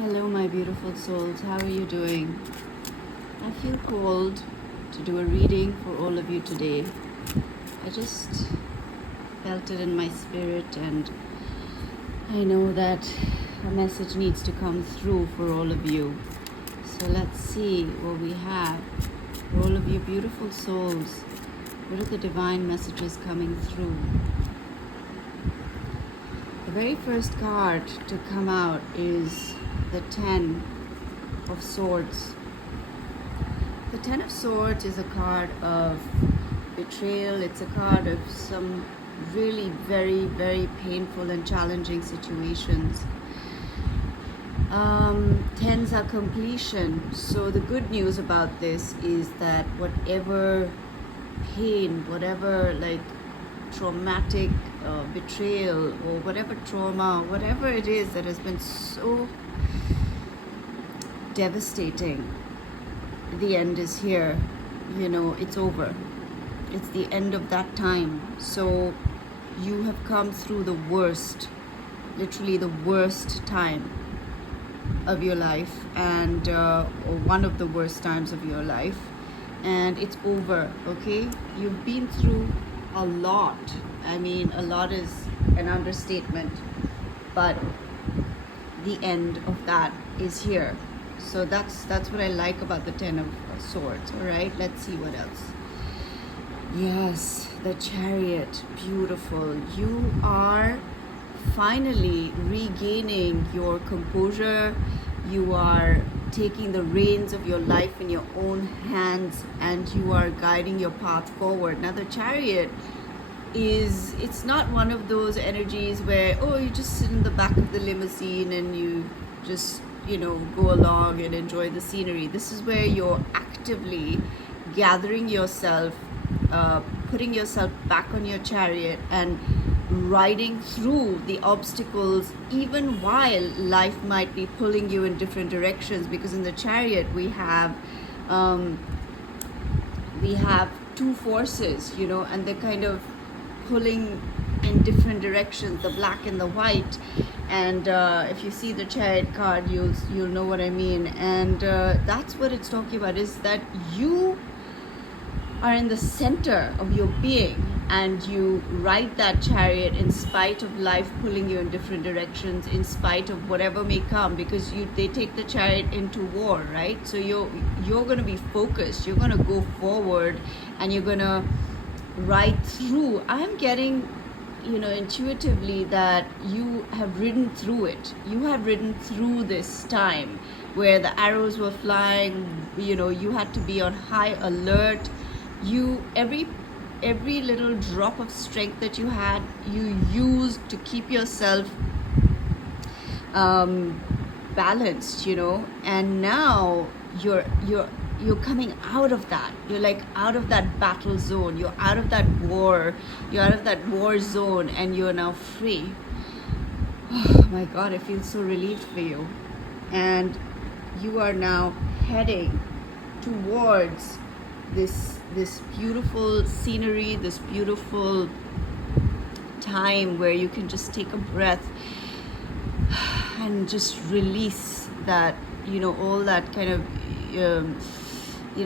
Hello, my beautiful souls. How are you doing? I feel called to do a reading for all of you today. I just felt it in my spirit, and I know that a message needs to come through for all of you. So let's see what we have for all of you beautiful souls. What are the divine messages coming through? The very first card to come out is the Ten of Swords. The Ten of Swords is a card of betrayal. It's a card of some really very, very painful and challenging situations. Tens are completion. So the good news about this is that whatever pain, whatever like traumatic betrayal or whatever trauma, whatever it is that has been so devastating, the end is here. It's over. It's the end of that time. So you have come through the worst, literally the worst time of your life, and or one of the worst times of your life, and it's over. Okay, you've been through a lot. I mean, a lot is an understatement, but the end of that is here. So that's what I like about the Ten of Swords. All right, let's see what else. Yes, the Chariot, beautiful. You are finally regaining your composure. You are taking the reins of your life in your own hands, and you are guiding your path forward. Now the Chariot it's not one of those energies where, oh, you just sit in the back of the limousine and you just go along and enjoy the scenery. This is where you're actively gathering yourself, putting yourself back on your chariot and riding through the obstacles, even while life might be pulling you in different directions. Because in the Chariot we have two forces, and they're kind of pulling in different directions, the black and the white. And if you see the Chariot card, you'll know what I mean. And that's what it's talking about, is that you are in the center of your being, and you ride that chariot in spite of life pulling you in different directions, in spite of whatever may come, because they take the chariot into war, right? So you're going to be focused, you're going to go forward, and you're going to ride through. I'm getting intuitively that you have ridden through it. You have ridden through this time where the arrows were flying. You had to be on high alert. Every little drop of strength that you had, you used to keep yourself balanced, and now you're coming out of that. You're like out of that battle zone, you're out of that war, zone, and you're now free. Oh my God, I feel so relieved for you. And you are now heading towards this beautiful scenery, this beautiful time where you can just take a breath and just release that, all that kind of,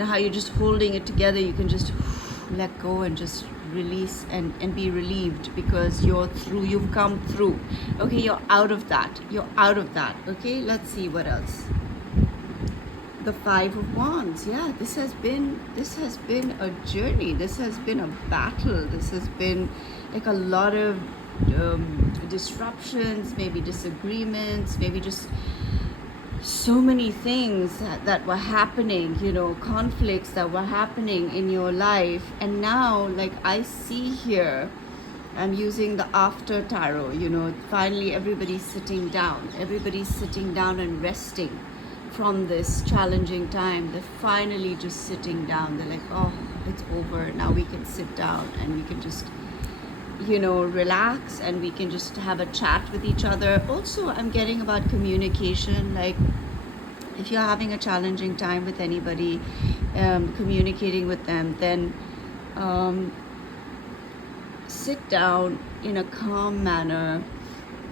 how you're just holding it together. You can just let go and just release and be relieved, because you've come through. Okay, you're out of that. Okay, let's see what else. The Five of Wands. Yeah, this has been a journey. This has been a battle. This has been like a lot of disruptions, maybe disagreements, maybe just so many things that were happening, conflicts that were happening in your life. And now, like I see here, I'm using the After Tarot. Finally everybody's sitting down and resting from this challenging time. They're finally just sitting down. They're like, oh, it's over now. We can sit down and we can just relax, and we can just have a chat with each other. Also, I'm getting about communication. Like, if you're having a challenging time with anybody, communicating with them, then sit down in a calm manner,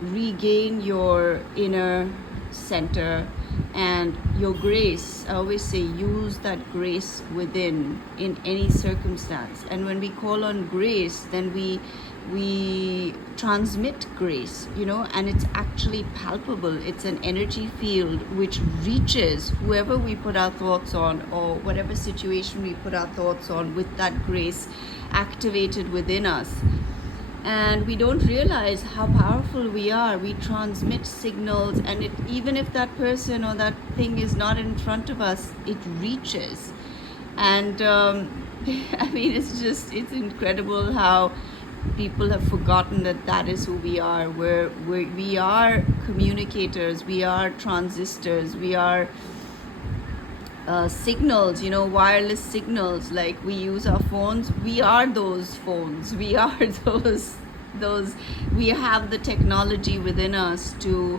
regain your inner center, and your grace. I always say use that grace within in any circumstance. And when we call on grace, then we transmit grace, and it's actually palpable. It's an energy field which reaches whoever we put our thoughts on, or whatever situation we put our thoughts on, with that grace activated within us. And we don't realize how powerful we are. We transmit signals, and even if that person or that thing is not in front of us, it reaches. And I mean, it's incredible how people have forgotten that is who we are. We are communicators, we are transistors, we are signals, wireless signals. Like we use our phones, we are those phones, we are those we have the technology within us to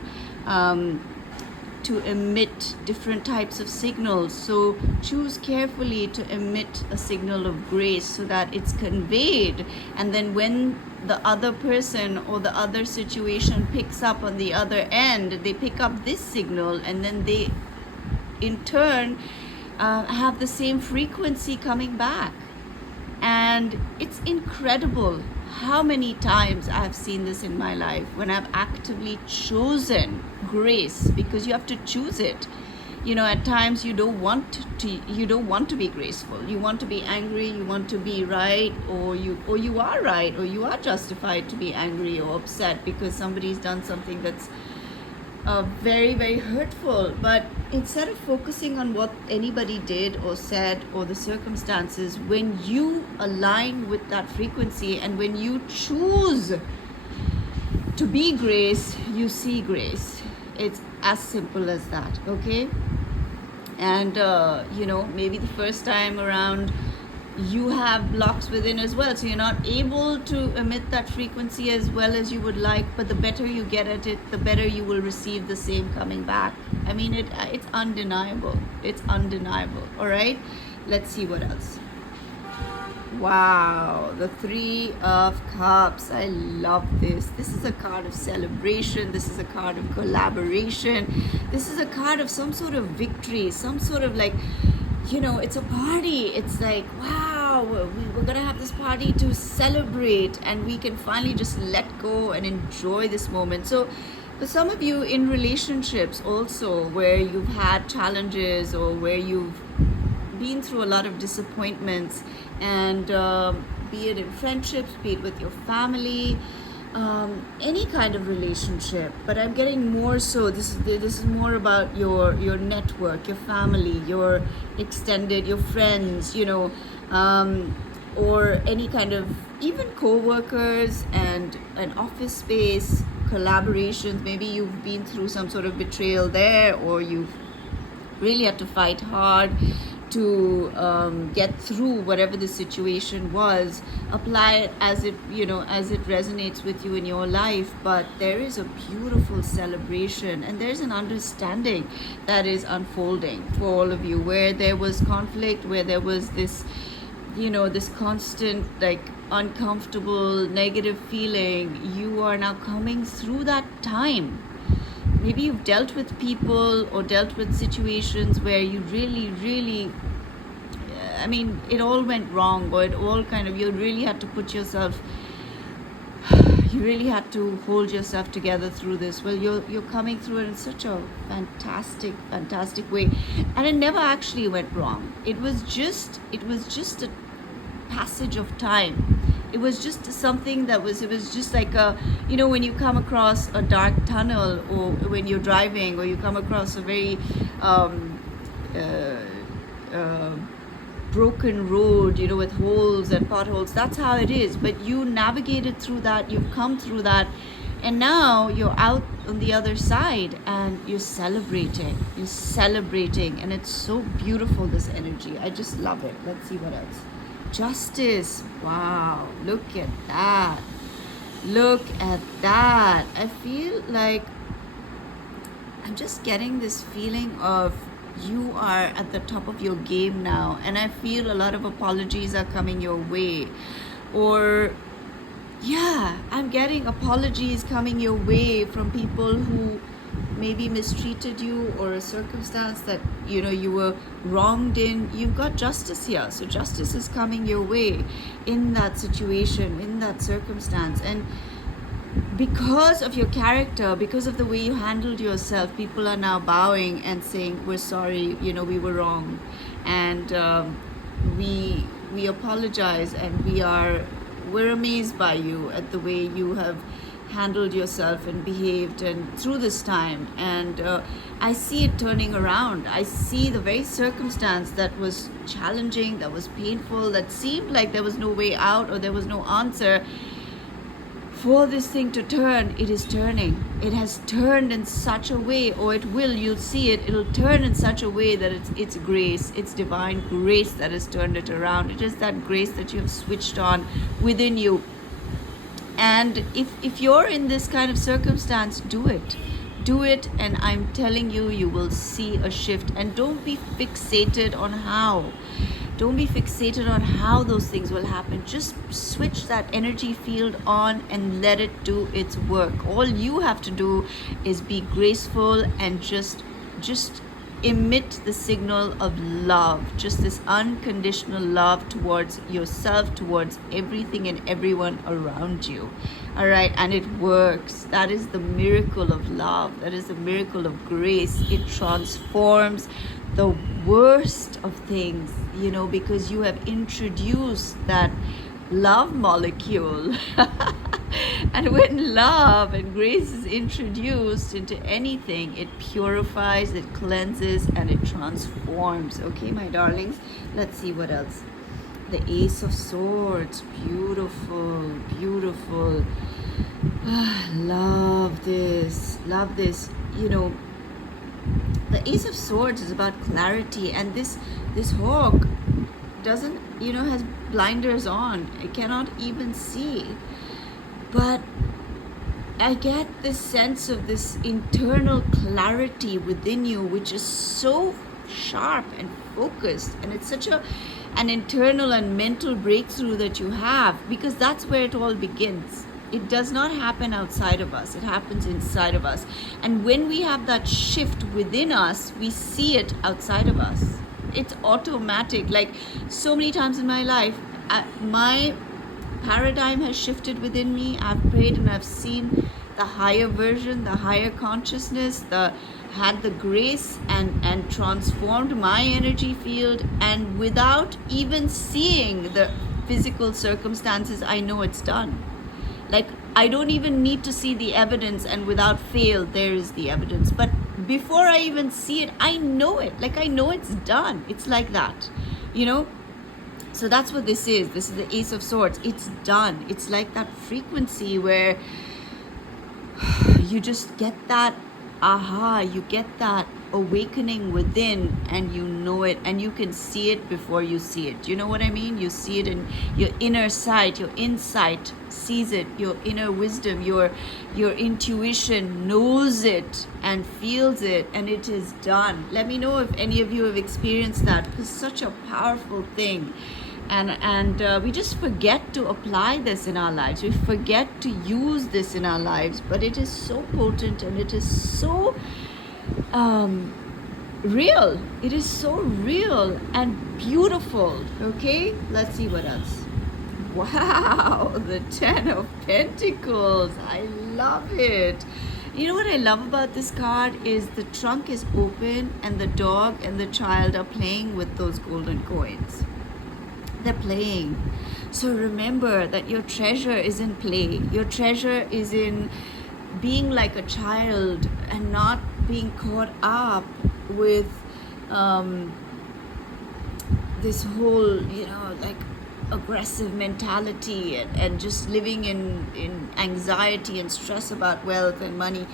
emit different types of signals. So choose carefully to emit a signal of grace so that it's conveyed, and then when the other person or the other situation picks up on the other end, they pick up this signal, and then they in turn have the same frequency coming back. And it's incredible how many times I've seen this in my life when I've actively chosen grace, because you have to choose it. At times you don't want to be graceful. You want to be angry, you want to be right, or you are right, or you are justified to be angry or upset because somebody's done something that's very, very hurtful. But instead of focusing on what anybody did or said or the circumstances, when you align with that frequency and when you choose to be grace, you see grace. It's as simple as that, okay? And maybe the first time around you have blocks within as well, so you're not able to emit that frequency as well as you would like. But the better you get at it, the better you will receive the same coming back. I mean, it's undeniable. It's undeniable. All right, let's see what else. Wow, the Three of Cups. I love this. This is a card of celebration. This is a card of collaboration. This is a card of some sort of victory, some sort of like, it's a party. It's like, wow, we're gonna have this party to celebrate, and we can finally just let go and enjoy this moment. So for some of you in relationships also, where you've had challenges or where you've been through a lot of disappointments, and be it in friendships, be it with your family, any kind of relationship. But I'm getting more so this is more about your network, your family, your extended, your friends, or any kind of even co-workers and an office space collaborations. Maybe you've been through some sort of betrayal there, or you've really had to fight hard to get through whatever the situation was. Apply it as it resonates with you in your life. But there is a beautiful celebration, and there's an understanding that is unfolding for all of you. Where there was conflict, where there was this this constant, like, uncomfortable negative feeling, you are now coming through that time. Maybe you've dealt with people or dealt with situations where you really, I mean, it all went wrong, or it all kind of, you really had to put yourself, you really had to hold yourself together through this. Well, you're coming through it in such a fantastic way, and it never actually went wrong. It was just a passage of time. It was just something it was just like when you come across a dark tunnel, or when you're driving, or you come across a very broken road, with holes and potholes. That's how it is. But you navigated through that, you've come through that, and now you're out on the other side, and you're celebrating, and it's so beautiful, this energy. I just love it. Let's see what else. Justice. Wow, look at that. I feel like I'm just getting this feeling of you are at the top of your game now, and I feel a lot of apologies are coming your way. Or I'm getting apologies coming your way from people who maybe mistreated you, or a circumstance that you were wronged in, you've got justice here. So justice is coming your way in that situation, in that circumstance. And because of your character, because of the way you handled yourself, people are now bowing and saying, we're sorry, we were wrong, and we apologize, and we're amazed by you at the way you have handled yourself and behaved and through this time. And I see it turning around. I see the very circumstance that was challenging, that was painful, that seemed like there was no way out or there was no answer. For this thing to turn, it is turning. It has turned in such a way, or it will, you'll see it, it'll turn in such a way that it's grace, it's divine grace that has turned it around. It is that grace that you have switched on within you. And if you're in this kind of circumstance, do it. Do it, and I'm telling you, you will see a shift. And don't be fixated on how. Don't be fixated on how those things will happen. Just switch that energy field on and let it do its work. All you have to do is be graceful and just emit the signal of love, just this unconditional love towards yourself, towards everything and everyone around you. All right, and it works. That is the miracle of love. That is the miracle of grace. It transforms the worst of things, because you have introduced that love molecule. And when love and grace is introduced into anything, it purifies, it cleanses, and it transforms. Okay, my darlings, let's see what else. The Ace of Swords, beautiful, beautiful. Love this, love this. The Ace of Swords is about clarity, and this hawk doesn't, has blinders on. It cannot even see. But I get this sense of this internal clarity within you, which is so sharp and focused, and it's such an internal and mental breakthrough that you have, because that's where it all begins. It does not happen outside of us. It happens inside of us. And when we have that shift within us, we see it outside of us. It's automatic. Like so many times in my life, my paradigm has shifted within me. I've prayed and I've seen the higher version, the higher consciousness, had the grace and transformed my energy field. And without even seeing the physical circumstances, I know it's done. Like, I don't even need to see the evidence, and without fail, there is the evidence. But before I even see it, I know it. Like, I know it's done. It's like that, So that's what this is. This is the Ace of Swords. It's done. It's like that frequency where you just get that aha, you get that awakening within, and you know it, and you can see it before you see it. You know what I mean? You see it in your inner sight, your insight sees it, your inner wisdom, your intuition knows it and feels it, and it is done. Let me know if any of you have experienced that, because it's such a powerful thing. And we just forget to apply this in our lives. We forget to use this in our lives, but it is so potent, and it is so real. It is so real and beautiful. Okay, let's see what else. Wow, the Ten of Pentacles. I love it. You know what I love about this card is the trunk is open, and the dog and the child are playing with those golden coins. They're playing. So remember that your treasure is in play. Your treasure is in being like a child and not being caught up with this whole, like aggressive mentality, and just living in anxiety and stress about wealth and money.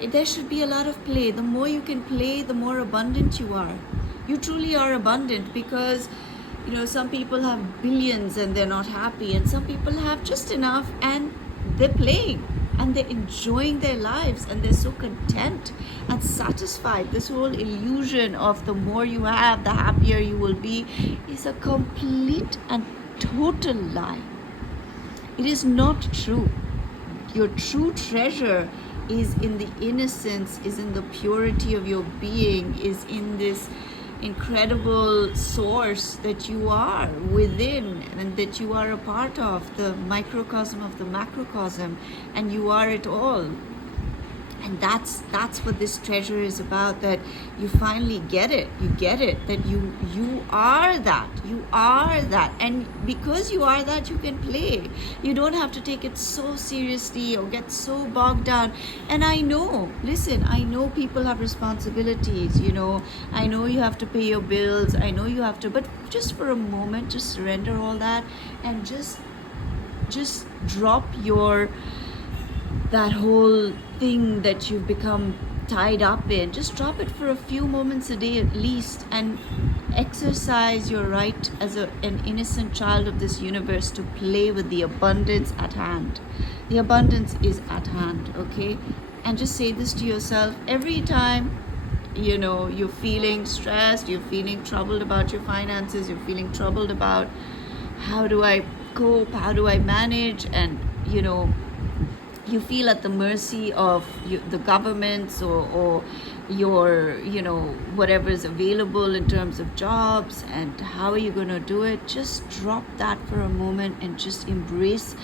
There should be a lot of play. The more you can play, the more abundant you are. You truly are abundant, because some people have billions and they're not happy, and some people have just enough and they're playing and they're enjoying their lives, and they're so content and satisfied. This whole illusion of the more you have, the happier you will be, is a complete and total lie. It is not true. Your true treasure is in the innocence, is in the purity of your being, is in this incredible source that you are within and that you are a part of, the microcosm of the macrocosm, and you are it all. And that's what this treasure is about, that you finally get it. You get it, that you are that. You are that. And because you are that, you can play. You don't have to take it so seriously or get so bogged down. And I know, listen, I know people have responsibilities, you know. I know you have to pay your bills. I know you have to, but just for a moment, just surrender all that and just drop your, that whole thing that you've become tied up in. Just drop it for a few moments a day at least, and exercise your right as an innocent child of this universe to play with the abundance at hand. The abundance is at hand, okay? And just say this to yourself every time, you know, you're feeling stressed, you're feeling troubled about your finances, you're feeling troubled about how do I cope, how do I manage, and you know, you feel at the mercy of the governments or your, you know, whatever is available in terms of jobs, and how are you going to do it. Just drop that for a moment and just embrace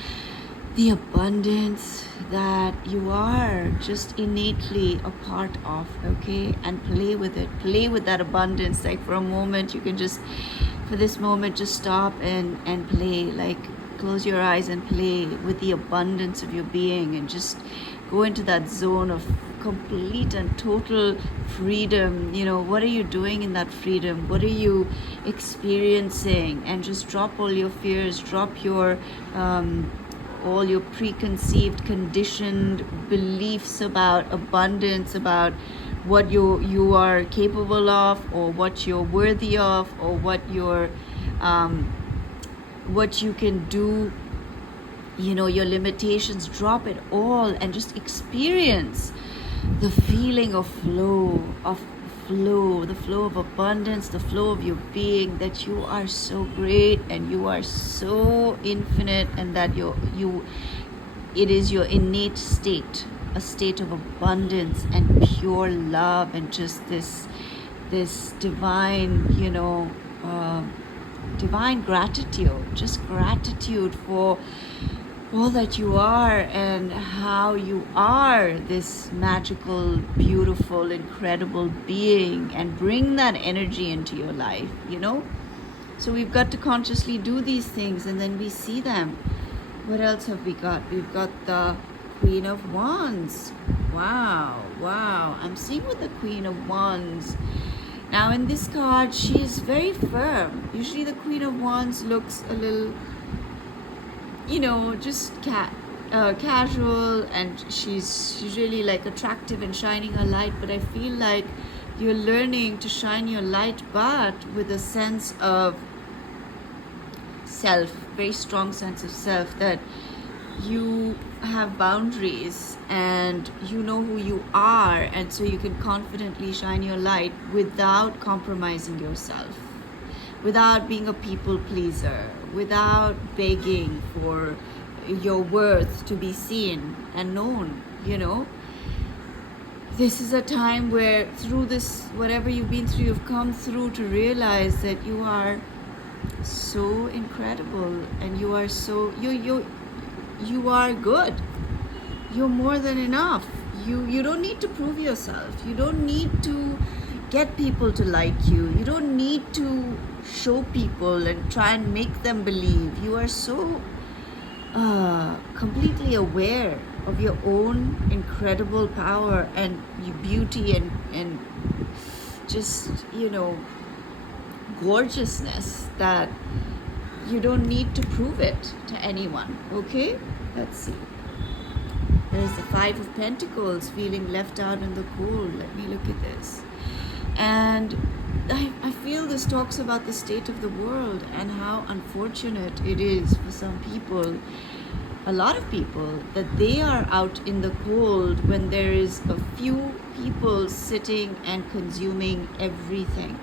the abundance that you are just innately a part of, okay? And play with it, play with that abundance. Like for a moment, you can just, for this moment, just stop and play. Like close your eyes and play with the abundance of your being, and just go into that zone of complete and total freedom. You know, what are you doing in that freedom? What are you experiencing? And just drop all your fears, drop your all your preconceived, conditioned beliefs about abundance, about what you are capable of, or what you're worthy of, or what you can do, you know, your limitations. Drop it all and just experience the feeling of the flow of abundance, the flow of your being, that you are so great and you are so infinite, and that it is your innate state, a state of abundance and pure love, and just this divine, you know, divine gratitude, just gratitude for all that you are and how you are this magical, beautiful, incredible being, and bring that energy into your life, you know. So we've got to consciously do these things, and then we see them. What else have we got? We've got the Queen of Wands. Wow, I'm seeing with the Queen of Wands. Now in this card, she is very firm. Usually the Queen of Wands looks a little, you know, just casual, and she's really like attractive and shining her light. But I feel like you're learning to shine your light, but with a sense of self, very strong sense of self, that you have boundaries and you know who you are, and so you can confidently shine your light without compromising yourself, without being a people pleaser, without begging for your worth to be seen and known, you know. This is a time where through this, whatever you've been through, you've come through to realize that you are so incredible, and you are so, you are good. You're more than enough. You don't need to prove yourself. You don't need to get people to like you. You don't need to show people and try and make them believe. You are so completely aware of your own incredible power and your beauty and just, you know, gorgeousness, that you don't need to prove it to anyone, okay? Let's see. There's the Five of Pentacles, feeling left out in the cold. Let me look at this. And I feel this talks about the state of the world and how unfortunate it is for some people, a lot of people, that they are out in the cold when there is a few people sitting and consuming everything,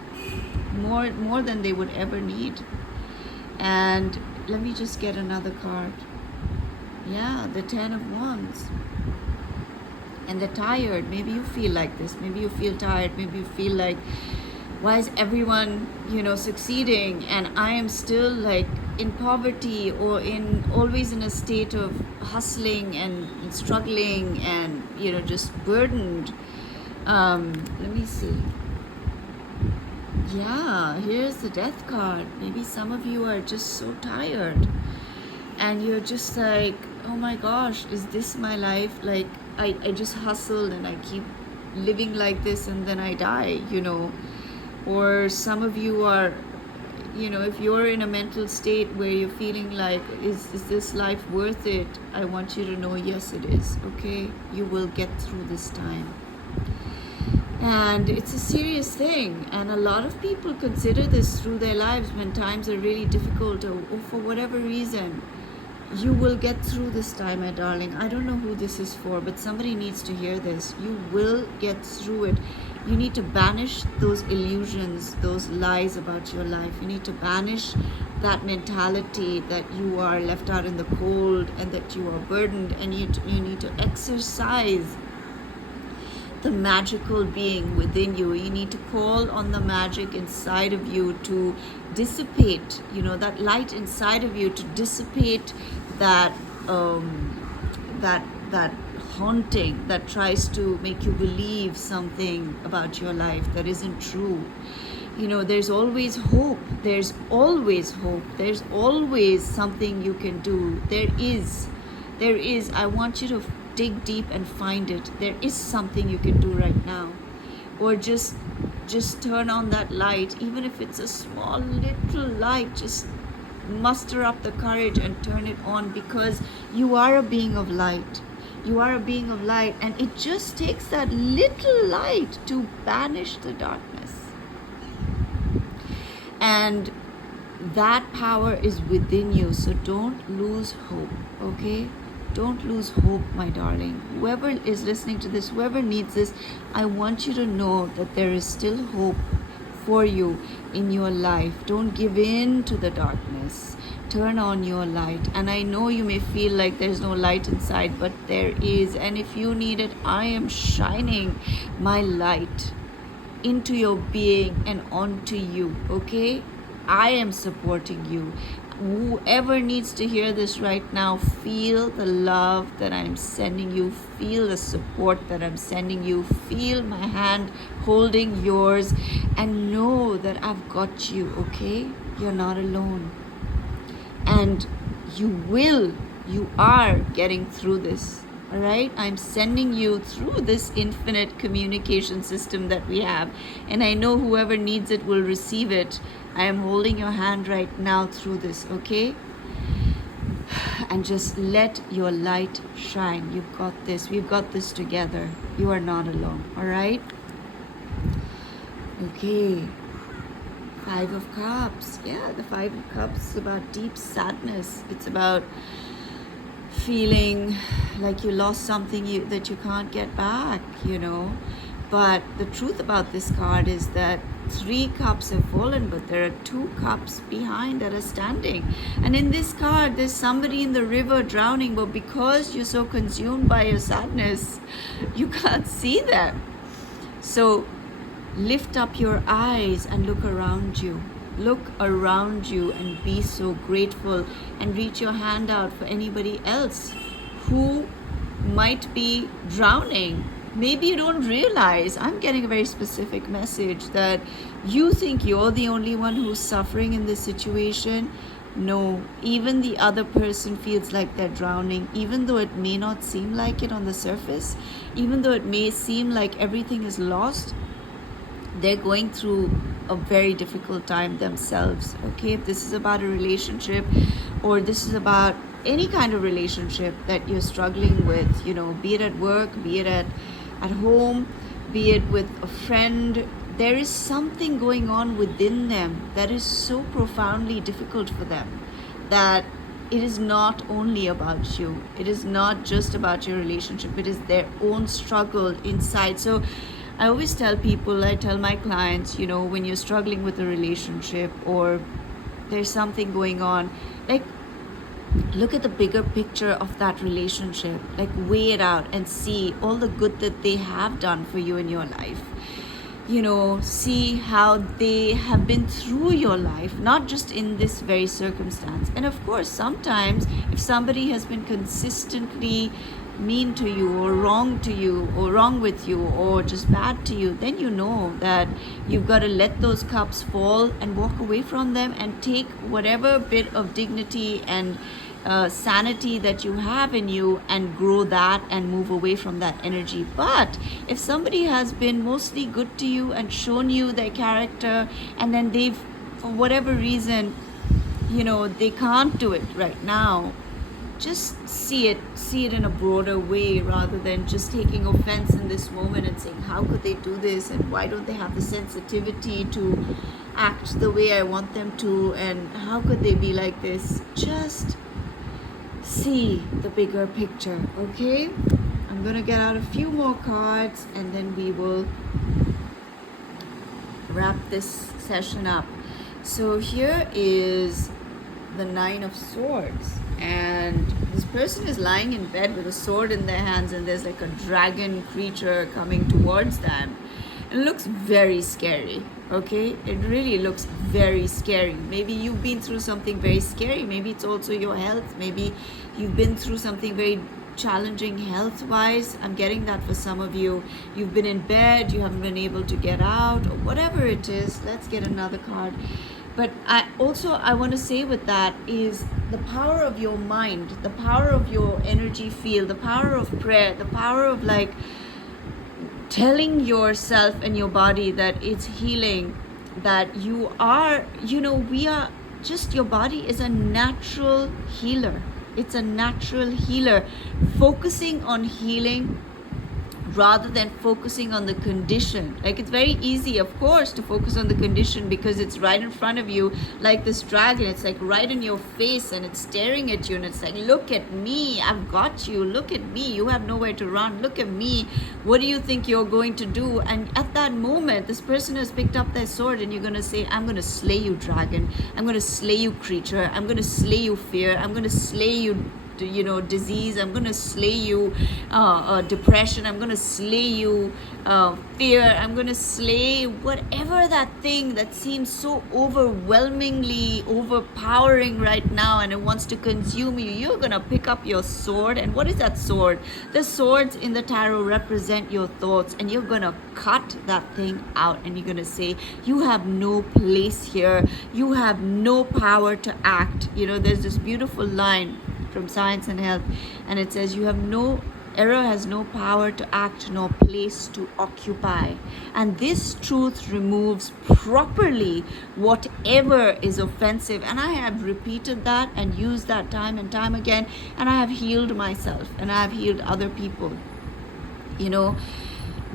more than they would ever need. And let me just get another card. Yeah, the Ten of Wands. and they're tired. Maybe you feel like this. Maybe you feel tired. Maybe you feel like, why is everyone, succeeding and I am still like in poverty, or in always in a state of hustling and struggling and just burdened. Let me see. Yeah, here's the death card. Maybe some of you are just so tired and you're just like, oh my gosh, is this my life? Like, I just hustled and I keep living like this and then I die. Or some of you are, if you're in a mental state where you're feeling like, is this life worth it? I want you to know, yes, it is. Okay, you will get through this time. And it's a serious thing, and a lot of people consider this through their lives when times are really difficult, or for whatever reason. You will get through this time, my darling. I don't know who this is for, but somebody needs to hear this. You will get through it. You need to banish those illusions, those lies about your life. You need to banish that mentality that you are left out in the cold and that you are burdened, and you need to exercise the magical being within you. You need to call on the magic inside of you to dissipate, that light inside of you to dissipate that that haunting that tries to make you believe something about your life that isn't true. There's always hope. There's always hope. There's always something you can do. There is. I want you to dig deep and find it. There is something you can do right now. Or just turn on that light, even if it's a small little light. Just muster up the courage and turn it on, because you are a being of light. You are a being of light, and it just takes that little light to banish the darkness. And that power is within you, so don't lose hope, okay? Don't lose hope, my darling. Whoever is listening to this, whoever needs this, I want you to know that there is still hope for you in your life. Don't give in to the darkness. Turn on your light. And I know you may feel like there's no light inside, but there is. And if you need it, I am shining my light into your being and onto you, okay? I am supporting you. Whoever needs to hear this right now, feel the love that I'm sending you. Feel the support that I'm sending you. Feel my hand holding yours, and know that I've got you, okay? You're not alone. And you are getting through this. All right, I'm sending you through this infinite communication system that we have, and I know whoever needs it will receive it. I am holding your hand right now through this, okay? And just let your light shine. You've got this. We've got this together. You are not alone. All right? Okay. 5 of Cups. Yeah, the 5 of Cups is about deep sadness. It's about feeling like you lost something that you can't get back, But the truth about this card is that 3 cups have fallen, but there are 2 cups behind that are standing. And in this card, there's somebody in the river drowning, but because you're so consumed by your sadness, you can't see them. So lift up your eyes and look around you. Look around you and be so grateful, and reach your hand out for anybody else who might be drowning. Maybe you don't realize, I'm getting a very specific message that you think you're the only one who's suffering in this situation. No, even the other person feels like they're drowning, even though it may not seem like it on the surface, even though it may seem like everything is lost. They're going through a very difficult time themselves, okay? If this is about a relationship, or this is about any kind of relationship that you're struggling with, be it at work, be it at home, be it with a friend, there is something going on within them that is so profoundly difficult for them that it is not only about you. It is not just about your relationship. It is their own struggle inside. So I always tell people, I tell my clients, when you're struggling with a relationship or there's something going on, like, look at the bigger picture of that relationship, like weigh it out and see all the good that they have done for you in your life. See how they have been through your life, not just in this very circumstance. And of course, sometimes if somebody has been consistently mean to you or wrong to you or wrong with you or just bad to you, then you know that you've got to let those cups fall and walk away from them and take whatever bit of dignity and sanity that you have in you and grow that and move away from that energy. But if somebody has been mostly good to you and shown you their character, and then they've, for whatever reason, they can't do it right now, just see it in a broader way rather than just taking offense in this moment and saying, how could they do this, and why don't they have the sensitivity to act the way I want them to, and how could they be like this? Just see the bigger picture. Okay, I'm gonna get out a few more cards and then we will wrap this session up. So here is the Nine of Swords, and this person is lying in bed with a sword in their hands, and there's like a dragon creature coming towards them. It looks very scary. Okay, it really looks very scary. Maybe you've been through something very scary. Maybe it's also your health. Maybe you've been through something very challenging health wise. I'm getting that for some of you. You've been in bed, you haven't been able to get out, or whatever it is. Let's get another card. But I want to say with that is the power of your mind, the power of your energy field, the power of prayer, the power of like telling yourself and your body that it's healing, that you are, we are just, your body is a natural healer. It's a natural healer. Focusing on healing rather than focusing on the condition. Like, it's very easy, of course, to focus on the condition because it's right in front of you, like this dragon. It's like right in your face and it's staring at you and it's like, look at me, I've got you, look at me, you have nowhere to run, look at me, what do you think you're going to do? And at that moment, this person has picked up their sword and you're going to say, I'm going to slay you, dragon, I'm going to slay you, creature, I'm going to slay you, fear, I'm going to slay you, disease, I'm going to slay you, depression, I'm going to slay you, fear, I'm going to slay whatever that thing that seems so overwhelmingly overpowering right now and it wants to consume you. You're going to pick up your sword. And what is that sword? The swords in the tarot represent your thoughts, and you're going to cut that thing out and you're going to say, you have no place here, you have no power to act. There's this beautiful line from Science and Health, and it says, error has no power to act nor place to occupy. And this truth removes properly whatever is offensive. And I have repeated that and used that time and time again, and I have healed myself and I have healed other people,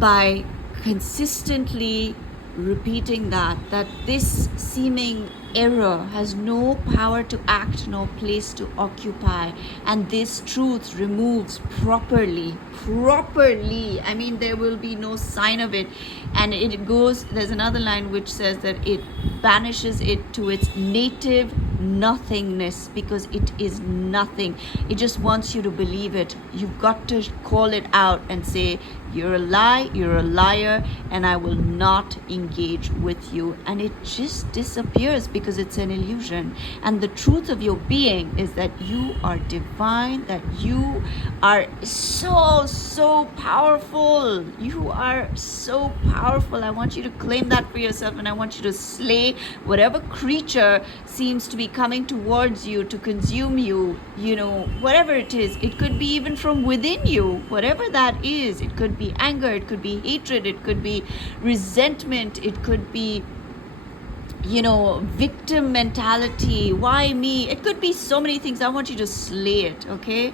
by consistently repeating that this seeming error has no power to act nor place to occupy, and this truth removes properly. I mean, there will be no sign of it. And there's another line which says that it banishes it to its native nothingness, because it is nothing. It just wants you to believe it. You've got to call it out and say, you're a lie, you're a liar, and I will not engage with you. And it just disappears because it's an illusion. And the truth of your being is that you are divine, that you are so powerful. You are so powerful. I want you to claim that for yourself, and I want you to slay whatever creature seems to be coming towards you to consume you, whatever it is. It could be even from within you, whatever that is. It could be anger, it could be hatred, it could be resentment, it could be victim mentality, why me, it could be so many things. I want you to slay it. Okay,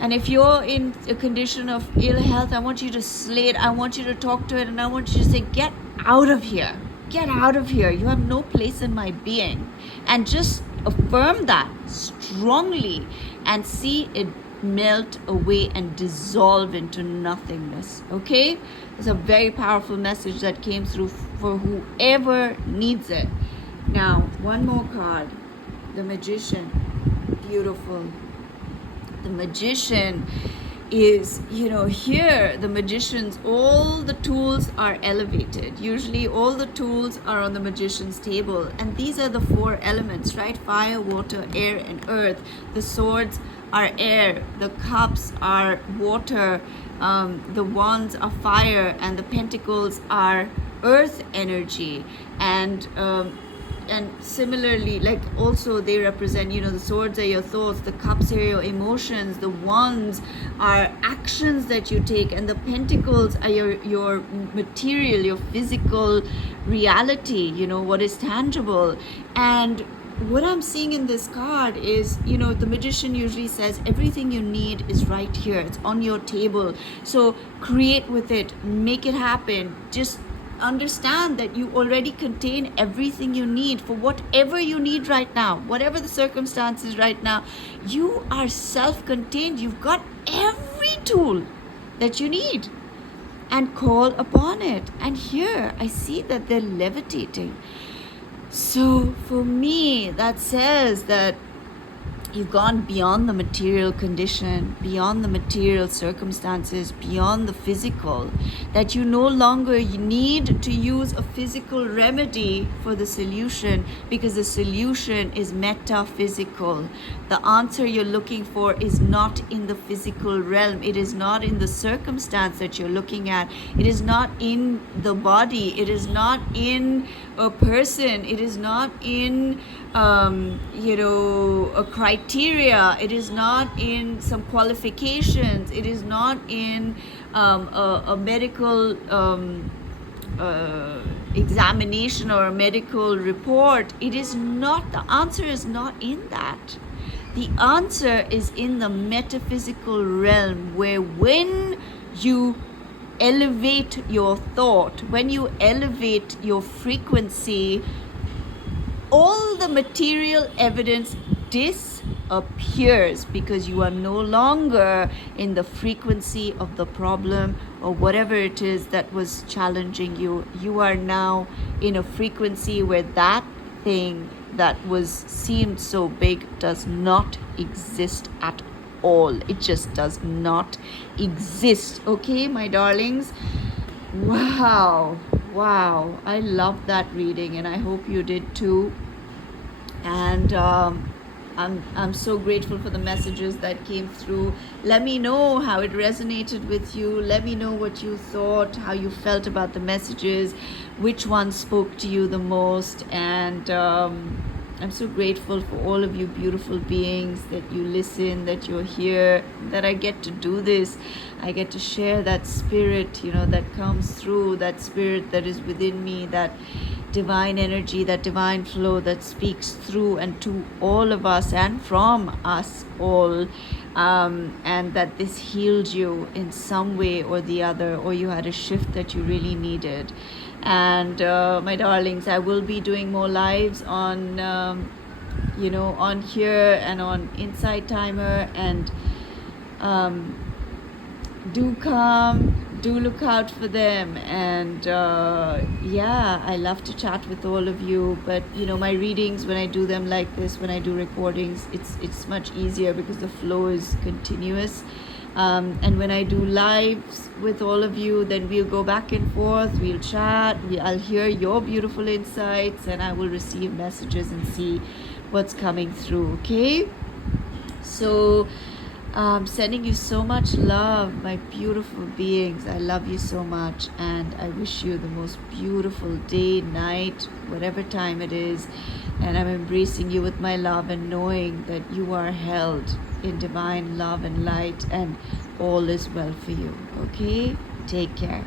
and if you're in a condition of ill health, I want you to slay it. I want you to talk to it, and I want you to say, get out of here, get out of here, you have no place in my being. And just affirm that strongly and see it melt away and dissolve into nothingness. Okay, it's a very powerful message that came through for whoever needs it. Now, one more card, the Magician. beautiful. The magician is, here the magicians, all the tools are elevated. Usually all the tools are on the magician's table, and these are the four elements, right? Fire, water, air, and earth. The swords are air, the cups are water, the wands are fire, and the pentacles are earth energy. And similarly, like, also they represent, the swords are your thoughts, the cups are your emotions, the wands are actions that you take, and the pentacles are your material, your physical reality, what is tangible. And what I'm seeing in this card is, the magician usually says everything you need is right here, it's on your table. So create with it, make it happen. Just understand that you already contain everything you need for whatever you need right now, whatever the circumstances right now. You are self-contained. You've got every tool that you need, and call upon it. And here I see that they're levitating. So for me, that says that you've gone beyond the material condition, beyond the material circumstances, beyond the physical, that you no longer need to use a physical remedy for the solution, because the solution is metaphysical. The answer you're looking for is not in the physical realm. It is not in the circumstance that you're looking at. It is not in the body. It is not in a person. It is not in a criteria. It is not in some qualifications. It is not in a medical examination or a medical report. It is not, the answer is not in that. The answer is in the metaphysical realm, where when you elevate your thought, when you elevate your frequency, all the material evidence disappears, because you are no longer in the frequency of the problem or whatever it is that was challenging you. You are now in a frequency where that thing that seemed so big does not exist at all. It just does not exist. Okay, my darlings? Wow, I loved that reading, and I hope you did too. And I'm so grateful for the messages that came through. Let me know how it resonated with you. Let me know what you thought, how you felt about the messages, which one spoke to you the most. And I'm so grateful for all of you beautiful beings, that you listen, that you're here, that I get to do this. I get to share that spirit, that comes through, that spirit that is within me, that divine energy, that divine flow that speaks through and to all of us and from us all. And that this healed you in some way or the other, or you had a shift that you really needed. And my darlings, I will be doing more lives on on here and on Insight Timer, and do look out for them. And I love to chat with all of you. But my readings, when I do them like this, when I do recordings, it's much easier because the flow is continuous. And when I do lives with all of you, then we'll go back and forth, we'll chat, I'll hear your beautiful insights, and I will receive messages and see what's coming through. Okay, so sending you so much love, my beautiful beings. I love you so much, and I wish you the most beautiful day, night, whatever time it is. And I'm embracing you with my love, and knowing that you are held in divine love and light, and all is well for you. Okay, take care.